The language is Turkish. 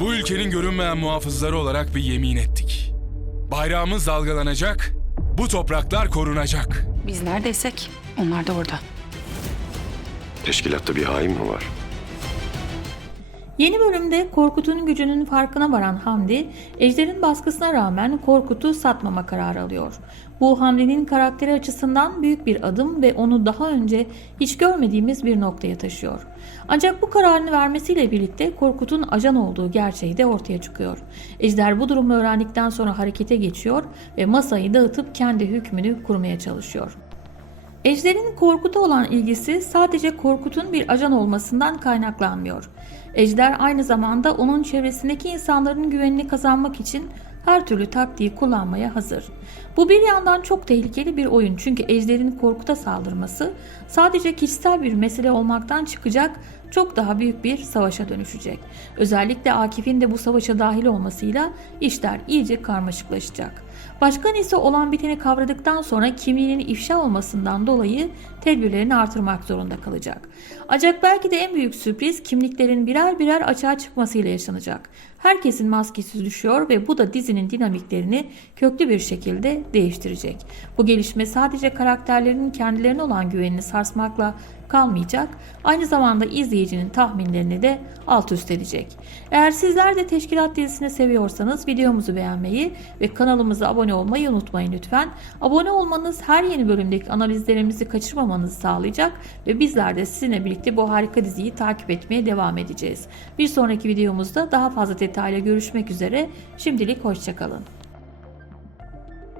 Bu ülkenin görünmeyen muhafızları olarak bir yemin ettik. Bayrağımız dalgalanacak, bu topraklar korunacak. Biz neredeysek onlar da orada. Teşkilatta bir hain mi var? Yeni bölümde Korkut'un gücünün farkına varan Hamdi, Ejder'in baskısına rağmen Korkut'u satmama kararı alıyor. Bu Hamdi'nin karakteri açısından büyük bir adım ve onu daha önce hiç görmediğimiz bir noktaya taşıyor. Ancak bu kararını vermesiyle birlikte Korkut'un ajan olduğu gerçeği de ortaya çıkıyor. Ejder bu durumu öğrendikten sonra harekete geçiyor ve masayı dağıtıp kendi hükmünü kurmaya çalışıyor. Ejder'in Korkut'a olan ilgisi sadece Korkut'un bir ajan olmasından kaynaklanmıyor. Ejder aynı zamanda onun çevresindeki insanların güvenini kazanmak için her türlü taktiği kullanmaya hazır. Bu bir yandan çok tehlikeli bir oyun çünkü Ejder'in Korkut'a saldırması sadece kişisel bir mesele olmaktan çıkacak çok daha büyük bir savaşa dönüşecek. Özellikle Akif'in de bu savaşa dahil olmasıyla işler iyice karmaşıklaşacak. Başkan ise olan biteni kavradıktan sonra kimliğinin ifşa olmasından dolayı tedbirlerini artırmak zorunda kalacak. Ancak belki de en büyük sürpriz kimliklerin birer birer açığa çıkmasıyla yaşanacak. Herkesin maskesi düşüyor ve bu da dizinin dinamiklerini köklü bir şekilde değiştirecek. Bu gelişme sadece karakterlerin kendilerine olan güvenini sarsmakla kalmayacak, aynı zamanda izleyicinin tahminlerini de alt üst edecek. Eğer sizler de Teşkilat dizisini seviyorsanız videomuzu beğenmeyi ve kanalımıza abone olmayı unutmayın lütfen. Abone olmanız her yeni bölümdeki analizlerimizi kaçırmamanızı sağlayacak ve bizler de sizinle birlikte bu harika diziyi takip etmeye devam edeceğiz. Bir sonraki videomuzda daha fazla detayla görüşmek üzere. Şimdilik hoşçakalın.